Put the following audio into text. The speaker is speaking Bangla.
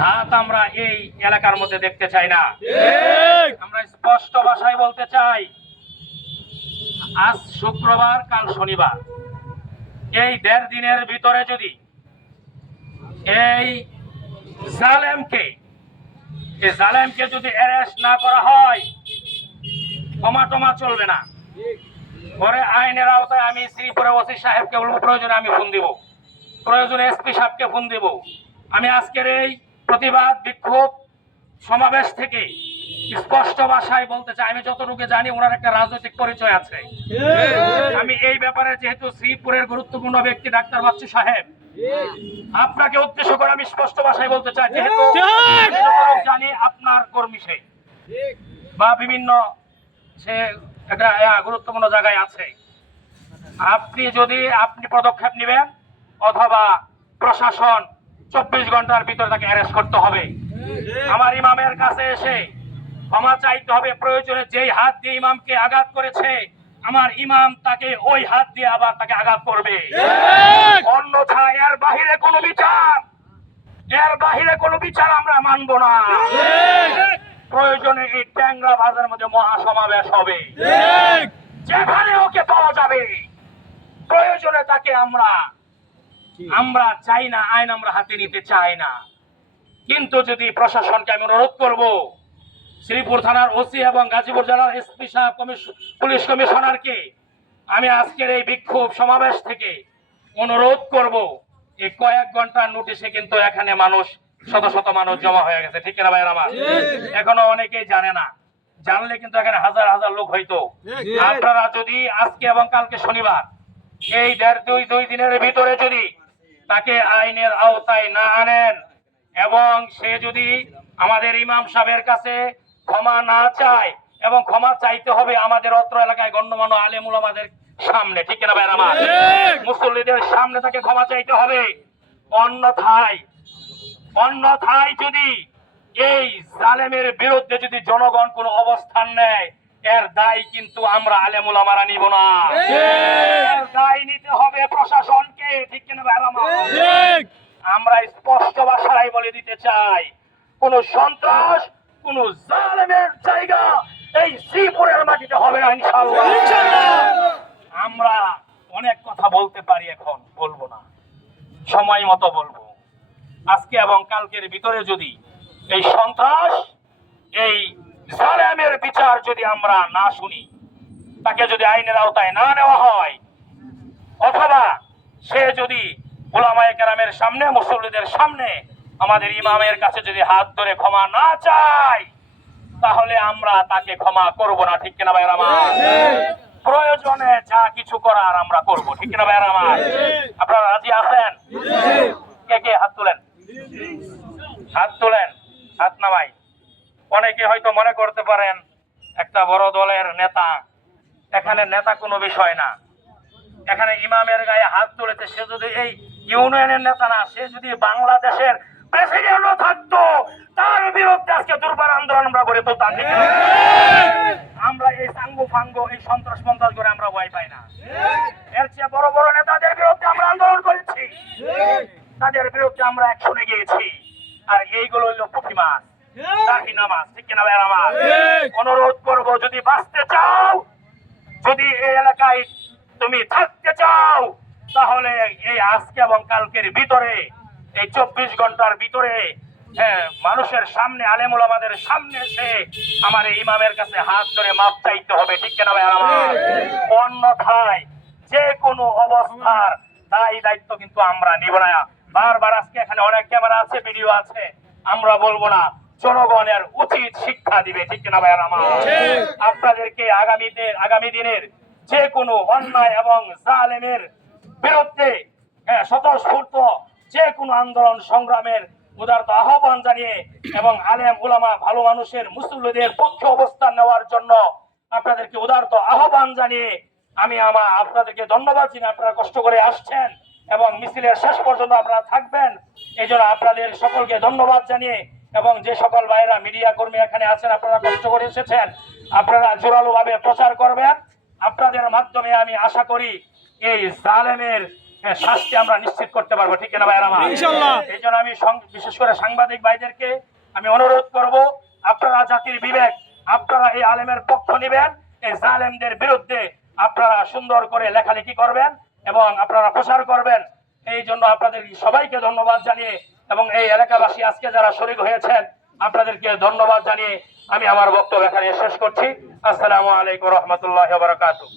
হাত আমরা এই এলাকার মধ্যে দেখতে চাই না। আমরা স্পষ্ট ভাষায় বলতে চাই, আজ শুক্রবার, কাল শনিবার, এই 1.5 দিনের ভিতরে যদি এই জালেমকে যদি অ্যারেস্ট না করা হয়, ক্ষমা চলবে না। পরে আইনের আওতায় আমি শ্রীপুরে ওসি সাহেবকে বলবো, প্রয়োজনে আমি ফোন দিব, প্রয়োজনে এসপি সাহেবকে ফোন দিব। আমি আজকের এই প্রতিবাদ বিক্ষোভ সমাবেশ থেকে স্পষ্ট ভাষায় বলতে চাই, আমি যতটুকু জানি ওনার একটা রাজনৈতিক পরিচয় আছে। আমি এই ব্যাপারে, যেহেতু শ্রীপুরের গুরুত্বপূর্ণ ব্যক্তি ডাক্তার বাচ্চু সাহেব, আপনাকে উদ্দেশ্য করে আমি স্পষ্ট ভাষায় বলতে চাই, যেহেতু জানি আপনার কর্মী সে বা বিভিন্ন সে একটা গুরুত্বপূর্ণ জায়গায় আছে, আপনি পদক্ষেপ নেবেন অথবা প্রশাসন 24 ঘন্টার ভিতরে তাকে অ্যারেস্ট করতে হবে। আমার ইমামের কাছে এসে ক্ষমা চাইতে হবে। প্রয়োজনে যেই হাত দিয়ে ইমামকে আঘাত করেছে, আমার ইমাম তাকে ওই হাত দিয়ে আবার তাকে আঘাত করবে। অন্যথায় এর বাহিরে কোনো বিচার আমরা মানব না। প্রয়োজনে এই ট্যাংরা বাজারের মধ্যে মহাসমাবেশ হবে, যেখানে ওকে পাওয়া যাবে। প্রয়োজনে তাকে আমরা চাই না, আইন আমরা হাতে নিতে চাই না। কিন্তু যদি প্রশাসনকে আমি অনুরোধ করব, শ্রীপুর থানার ওসি এবং গাজীপুর জেলার এসপি সাহেব, পুলিশ কমিশনারকে আমি আজকের এই বিক্ষোভ সমাবেশ থেকে অনুরোধ করব, এই কয়েক ঘন্টার নোটিশে কিন্তু এখানে শত শত মানুষ জমা হয়ে গেছে, ঠিক না ভাই আমার? এখনো অনেকেই জানে না, জানলে কিন্তু এখানে হাজার হাজার লোক হইতো। আপনারা যদি আজকে এবং কালকে শনিবার, এই 1.5-2 দিনের ভিতরে যদি তাকে আইনের আওতায় না আনেন এবং সে যদি আমাদের ইমাম সাহেবের কাছে ক্ষমা না চায়, এবং ক্ষমা চাইতে হবে আমাদের অত্র এলাকায় গণ্যমান্য আলেম উলামাদের সামনে, ঠিক না ভাই আমার? মুসল্লিদের সামনে তাকে ক্ষমা চাইতে হবে। অন্যথায় যদি এই জালেমের বিরুদ্ধে যদি জনগণ কোনো অবস্থান নেয়, এর দায় কিন্তু আমরা আলেম উলামারা নিব না। এর দায় নিতে হবে প্রশাসনকে, ঠিক কিনা ভাই আমার? আমরা স্পষ্ট ভাষায় বলে দিতে চাই, কোন সন্ত্রাস, কোন জালেমের জায়গা এই শ্রীপুরের মাটিতে হবে না, ইনশাআল্লাহ। আমরা অনেক কথা বলতে পারি, এখন বলবো না, সময় মতো বলবো। আজকে এবং কালকের ভিতরে যদি এই সন্ত্রাস, এই জালেমের বিচার যদি আমরা না শুনি, তাকে যদি আইনের আওতায় না নেওয়া হয়, অথবা সে যদি উলামায়ে কেরামের সামনে, মুসল্লিদের সামনে আমাদের ইমামের কাছে যদি হাত ধরে ক্ষমা না চায়, তাহলে আমরা তাকে ক্ষমা করব না, ঠিক কিনা ভাইরা আমার? প্রয়োজনে যা কিছু করার আমরা করব, ঠিক কিনা ভাইরা আমার? আপনারা রাজি আছেন? কে হাত তুলেন, হাত নামাই। অনেকে হয়তো মনে করতে পারেন একটা বড় দলের নেতা, এখানে নেতা কোনো বিষয় না। এখানে ইমামের গায়ে হাত তুলেছে, সে যদি এই ইউনিয়নের নেতা না, সে যদি বাংলাদেশের প্রেসিডেন্টও থাকতো, তার বিরুদ্ধে আজকে দুর্বার আন্দোলন আমরা গড়ে তুলতাম। আমরা এই সাঙ্গু ফাঙ্গু, এই সন্ত্রাস করে আমরা ভয় পাই না। এর চেয়ে বড় বড় নেতাদের বিরুদ্ধে আমরা আন্দোলন করেছি, তাদের বিরুদ্ধে আমরা অ্যাকশনে গিয়েছি। আর এইগুলো হইল পুঁটি মাছ, দাহি নামাজ, ঠিক কিনা ভাই আমার? অনুরোধ করব, যদি বাঁচতে চাও, যদি এই এলাকায় তুমি থাকতে চাও, তাহলে এই আজকে এবং কালকের ভিতরে, এই 24 ঘন্টার ভিতরে মানুষের সামনে, আলেম উলামাদের সামনে এসে আমার এই ইমামের কাছে হাত ধরে মাপ চাইতে হবে, ঠিক কিনা ভাই আমার? অন্যথায় যে কোনো অবস্থার দায়িত্ব কিন্তু আমরা নিব না। বারবার আজকে এখানে অনেক ক্যামেরা আছে, ভিডিও আছে, আমরা বলবো না, জনগণের উচিত শিক্ষা দিবে, ঠিক কিনা ভাই আমার? আপনাদেরকে আগামী দিনের যে কোনো অন্যায় এবং জালেমের বিরুদ্ধে স্বতঃস্ফূর্ত যে কোনো আন্দোলন সংগ্রামের উদারত আহ্বান জানিয়ে, এবং আলেম উলামা, ভালো মানুষের, মুসল্লিদের পক্ষে অবস্থান নেওয়ার জন্য আপনাদেরকে উদারত আহ্বান জানিয়ে আমি আপনাদেরকে ধন্যবাদ জানাই। আপনারা কষ্ট করে আসছেন এবং মিছিলের শেষ পর্যন্ত আপনারা থাকবেন, এই জন্য আপনাদের সকলকে ধন্যবাদ জানিয়ে, এবং যে সকল ভাইরা মিডিয়া কর্মী এখানে আছেন, আপনারা কষ্ট করে এসেছেন, আপনারা জোরালো ভাবে প্রচার করবেন। আপনাদের মাধ্যমে আমি আশা করি এই জালেমের শাস্তি আমরা নিশ্চিত করতে পারবো, ঠিক না ভাইয়ের আমার? ইনশাআল্লাহ। এই জন্য আমি বিশেষ করে সাংবাদিক ভাইদেরকে আমি অনুরোধ করব, আপনারা জাতির বিবেক, আপনারা এই আলেমের পক্ষ নেবেন, এই জালেমদের বিরুদ্ধে আপনারা সুন্দর করে লেখালেখি করবেন এবং আপনারা প্রচার করবেন। এই জন্য আপনাদের সবাইকে ধন্যবাদ জানিয়ে এবং এই এলাকাবাসী আজকে যারা শরীক হয়েছেন আপনাদেরকে ধন্যবাদ জানিয়ে আমি আমার বক্তব্য এখানে শেষ করছি। আসসালামু আলাইকুম রহমতুল্লাহ বারাকাতুহু।